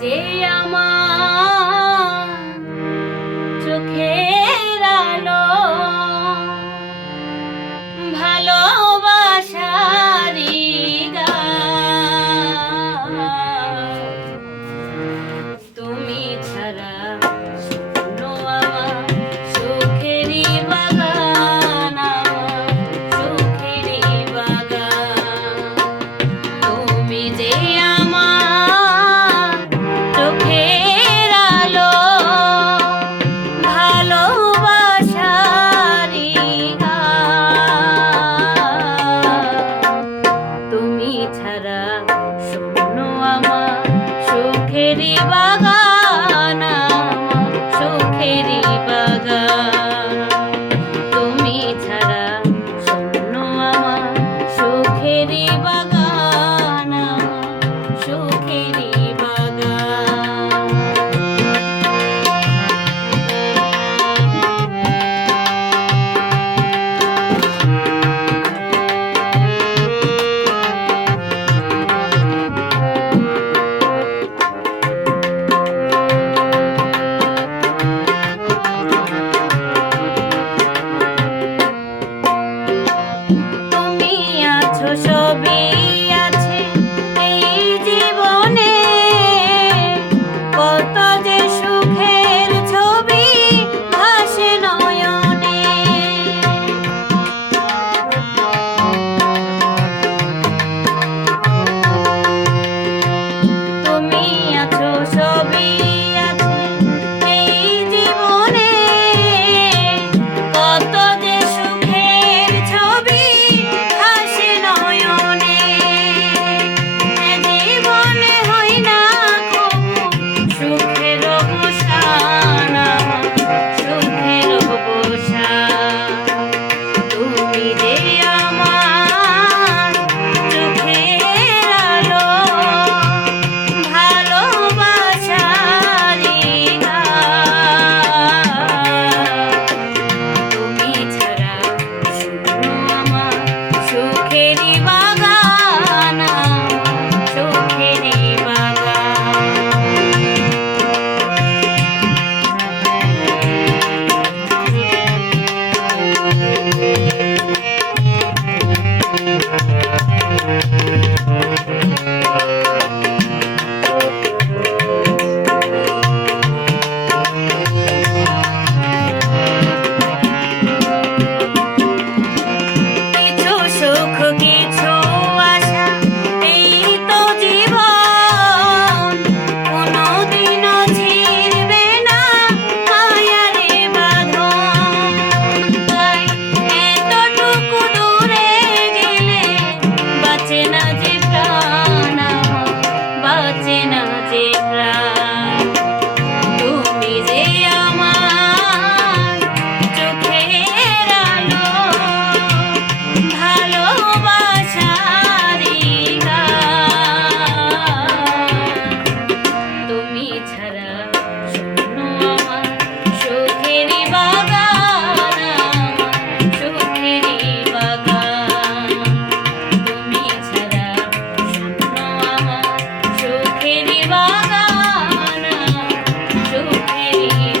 day. தெரிவகா Thank you. be.